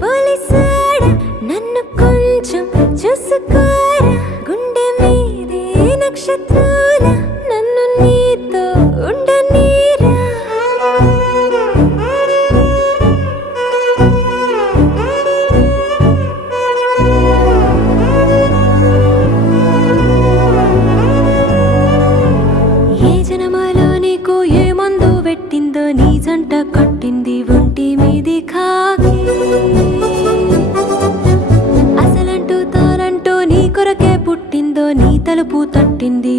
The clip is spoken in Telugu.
పోలీసాడా నన్ను కొంచెం చూసుకోరా గుండె మీదే నక్షత్రాల నన్ను నీతో ఉండనీరా ఏ జనమాలో నీకు ఏ మందు పెట్టిందో నీ జంట కట్టింది ఒంటి మీది కాకి అసలంటూ తానంటూ నీ కొరకే పుట్టిందో నీ తలుపు తట్టింది